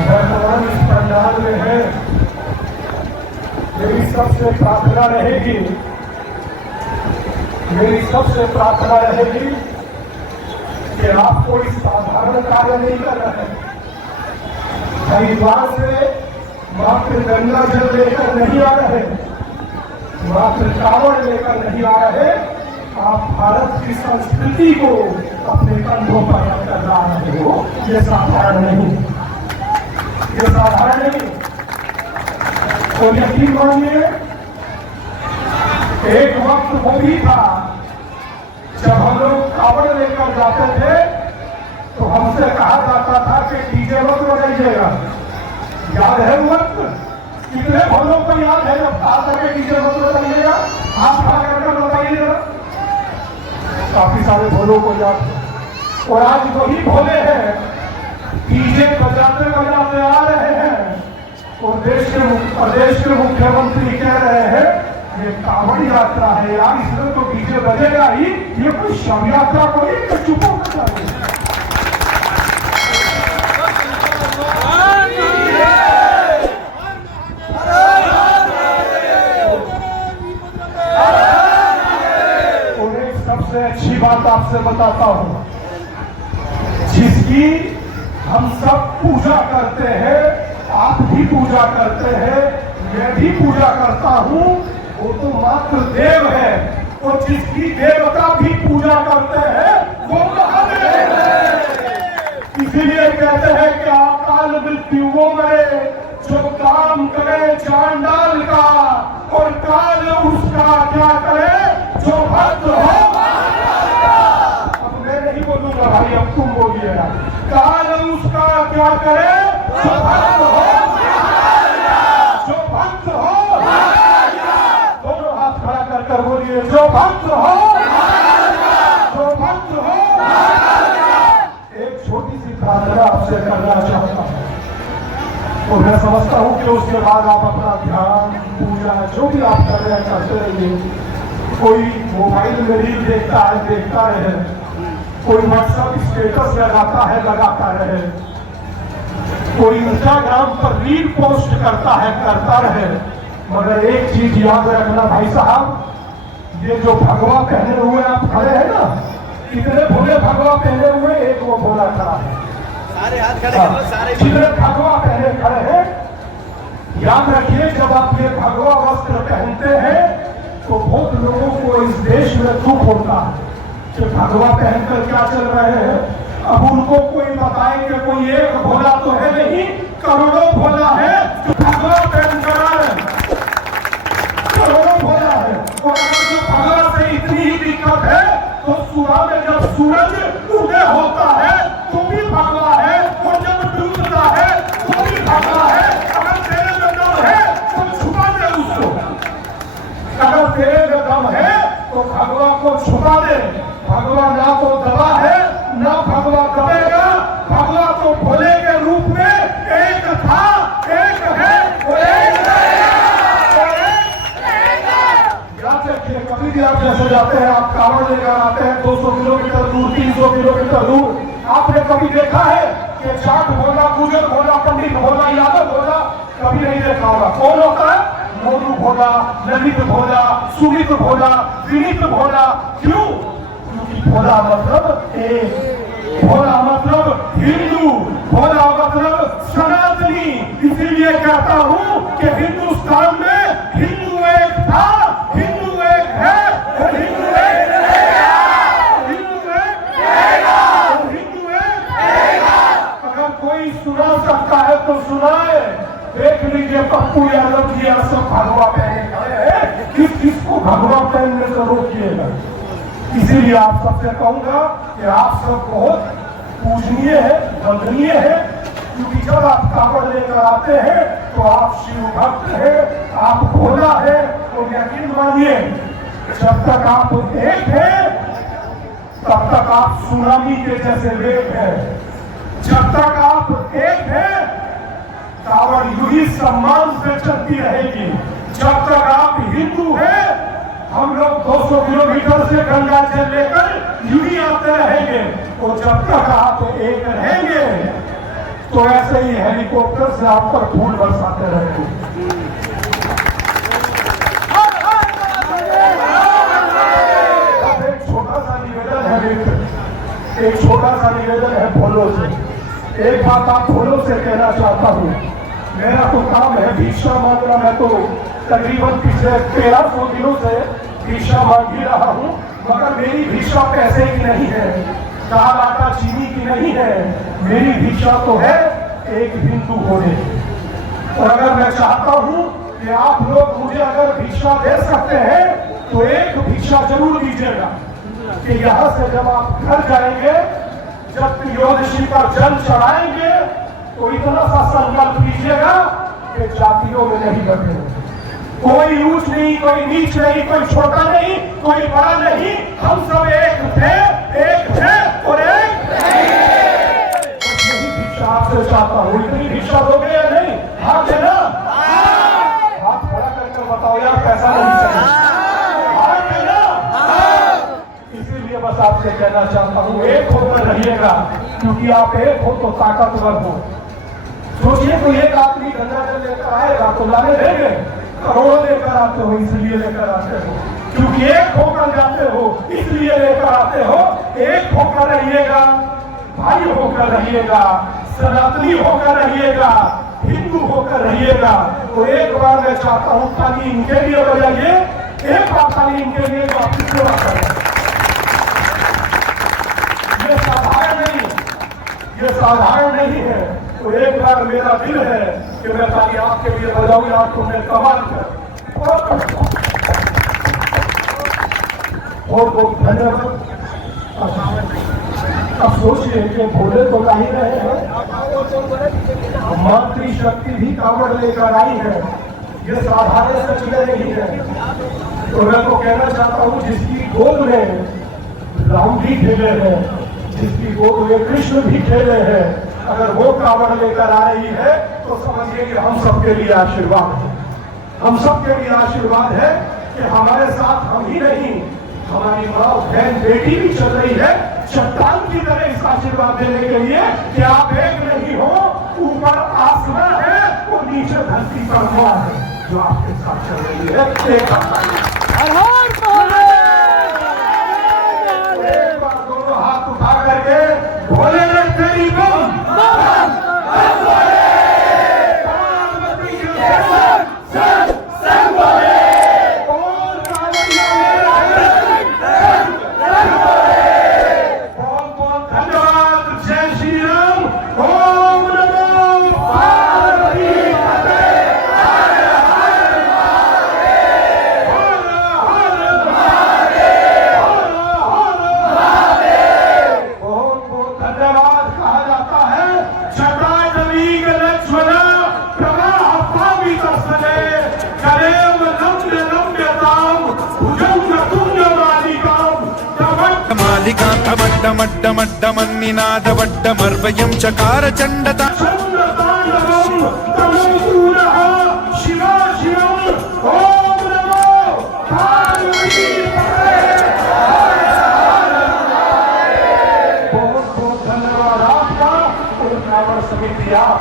वर्तमान इस पंडाल में है, मेरी सबसे प्रार्थना रहेगी कि आप कोई साधारण कार्य नहीं कर रहे हैं। हरिद्वार से मात्र गंगा जल लेकर नहीं आ रहे, मात्र कावड़ लेकर नहीं आ रहे, आप भारत की संस्कृति को अपने कंधों पर रखकर ला रहे हो। ये साधारण नहीं, ये साधारण नहीं। तो यकीन मानिए, एक वक्त वो भी था जब हम लोग कावड़ लेकर जाते थे तो हमसे कहा जाता था कि डीजे मत बजाइएगा। याद है वो वक्त? कितने भोलों को याद है जब कहा था कि डीजे मत बजाइएगा? आप खा कर बताइएगा। काफी सारे भोलों को याद है। और आज वही भोले हैं, डीजे बजाते बजाते आ रहे हैं और प्रदेश के मुख्यमंत्री कह रहे हैं ये कावड़ यात्रा है यार, इसमें तो डीजे बजेगा ही, ये कोई शव यात्रा को ही तो चुप होना चाहिए। और एक सबसे अच्छी बात आपसे बताता हूं, जिसकी हम सब पूजा करते हैं, आप भी पूजा करते हैं, मैं भी पूजा करता हूं, वो तो मात्र देव है। और जिसकी देवता भी पूजा करते हैं वो महादेव है। इसीलिए कहते हैं कि अकाल मृत्यु वो मरे जो काम करे चांडाल का, और काल उसका क्या करे जो भक्त हो। अब मैं नहीं बोलूंगा भाई, अब तुम बोलिएगा। काल उसका क्या करे जो भक्त हो, जो भक्त हो। कर बोलिए, जो भक्त हो, जो भक्त हो। एक छोटी सी प्रार्थना आपसे करना चाहता हूं, तो मैं समझता हूं कि उसके बाद आप अपना ध्यान, पूजा, जो भी आप कर रहे हैं करते रहिए। कोई मोबाइल में रील देखता है, देखता रहे। कोई व्हाट्सएप स्टेटस लगाता है, लगाता रहे। कोई इंस्टाग्राम पर रील पोस्ट करता है, करता रहे। मगर एक चीज याद रखना भाई साहब, ये जो भगवा पहने हुए आप खड़े हैं ना, कितने भोले भगवा पहने हुए, एक वो भोला खड़ा है। सारे हाथ खड़े हैं, सारे जितने भगवा पहने खड़े हैं, याद रखिए जब आप ये भगवा वस्त्र पहनते हैं तो बहुत लोगों को इस देश में दुख होता है कि भगवा पहनकर क्या चल रहे हैं। अब उनको कोई बताए कि कोई एक भोला तो है नहीं, करोड़ों भोला है जो भगवा पहनकर आ रहे हैं, करोड़ों भोला है। और भगवा से इतनी ही दिक्कत है तो सुबह में जब सूरज उदय होता है तो भी भगवा है, और जब डूबता है तो भी भगवा है। अगर तेरे में दम है तो छुपा दे उसको, अगर तेरे में दम है तो भगवा को छुपा दे। भगवा ना तो दबा है, ना भगवा दबेगा। भगवा तो भोले के रूप में एक था, एक है और एक रहेगा। कभी भी आप जैसे जाते हैं, आप कावड़ लेकर आते हैं 200 किलोमीटर दूर, 300 किलोमीटर दूर। आपने कभी देखा है कि जाट भोला, गुजर भोला, पंडित भोला, यादव भोला? कभी नहीं देखा होगा। कौन होता है? मोरू भोला, ललित भोला, सुमित भोला, विनित भोला। क्यों? क्योंकि भोला मतलब एक, भोला मतलब हिंदू, भोला मतलब सनातनी। इसीलिए कहता हूं कि हिंदुस्तान में हिंदू एक था, हिंदू एक है और हिंदू एक रहेगा, हिंदू एक रहेगा और हिंदू एक रहेगा। अगर कोई सुना सकता है तो सुनाए। देख लीजिए पप्पू यादव जी सब भगवा पहने खड़े हैं, किसको भगवा पहनने से रोकिएगा। इसीलिए आप सबसे कहूंगा कि आप सब बहुत पूजनीय है, वंदनीय है, क्योंकि जब आप कावड़ लेकर आते हैं तो आप शिव भक्त हैं, आप भोला है। तो यकीन मानिए जब तक आप एक हैं तब तक आप सुनामी के जैसे वेग हैं। जब तक आप एक हैं कावड़ यूं ही सम्मान से चलती रहेगी। जब तक आप हिंदू हैं, हम लोग 200 किलोमीटर से गंगा जल लेकर यूं ही आते रहेंगे। और जब तक आप एक रहेंगे तो ऐसे ही हेलीकॉप्टर से आप पर फूल बरसाते रहेंगे। अब एक छोटा सा निवेदन है मित्र, एक छोटा सा निवेदन है भोलों से। एक बात आप भोलों से कहना चाहता हूँ, मेरा तो काम है भिक्षा मांगना। मैं तो तकरीबन पिछले 1300 दिनों से भिक्षा मांग ही रहा हूँ, मगर मेरी भिक्षा पैसे की नहीं है, दाल आटा चीनी की नहीं है। मेरी भिक्षा तो है एक हिंदू होने की। और अगर मैं चाहता हूँ कि आप लोग मुझे अगर भिक्षा दे सकते हैं तो एक भिक्षा जरूर दीजिएगा कि यहाँ से जब आप घर जाएंगे, जब त्रियोदशी का जल चढ़ाएंगे, तो इतना सा संकल्प लीजिएगा कि जातियों में नहीं बटेंगे। कोई ऊंच नहीं, कोई नीच नहीं, कोई छोटा नहीं, कोई बड़ा नहीं, हम सब एक थे और एक यही भिक्षा आपसे चाहता हूँ। इतनी भिक्षा दोगे या नहीं? हाथ देना, हाथ खड़ा करके बताओ यार, पैसा नहीं चाहिए, हाथ देना। इसीलिए बस आपसे कहना चाहता हूँ, एक होकर रहिएगा, क्योंकि आप एक हो तो ताकतवर हो। सोचिए कोई एक आदमी गंगा जल लेकर आएगा तो लाने देंगे, करोड़ों लेकर आते हो इसलिए लेकर आते हो, क्योंकि एक होकर जाते हो इसलिए लेकर आते हो। एक होकर रहिएगा, भाई होकर रहिएगा, सनातनी होकर रहिएगा, हिंदू होकर रहिएगा। तो एक बार मैं चाहता हूँ ताली इनके लिए बजाइए, एक बार ताली इनके लिए वापस सेवा करें। ये साधारण नहीं, ये साधारण नहीं है। तो एक बार मेरा दिल है कि मैं ताली आपके लिए बजाऊं, आप तुमने कमाल कर। बहुत बहुत धन्यवाद। अब सोचिए कि भोले तो ला ही रहे हैं, मातृ शक्ति भी कावड़ लेकर आई है, ये साधारण से चले नहीं है। तो मैं तो कहना चाहता हूँ, जिसकी गोद में राम भी खेले हैं, जिसकी गोद में कृष्ण भी खेले हैं, अगर वो कावड़ लेकर आ रही है तो समझिए कि हम सबके लिए आशीर्वाद है। हम सबके लिए आशीर्वाद है कि हमारे साथ हम ही नहीं, हमारी माँ बहन बेटी भी चल रही है चट्टान की तरह इस आशीर्वाद देने के लिए कि आप एक नहीं हो, ऊपर आसमां है और नीचे धरती पर माँ है जो आपके साथ चल रही है। एक बार दोनों हाथ उठा करके भोले तेरी बम मड्डमड्डमड्डमन्निनादवड्डमर्वयं चकार चण्डता बहुत बहुत धन्यवाद आपका और समिति आप।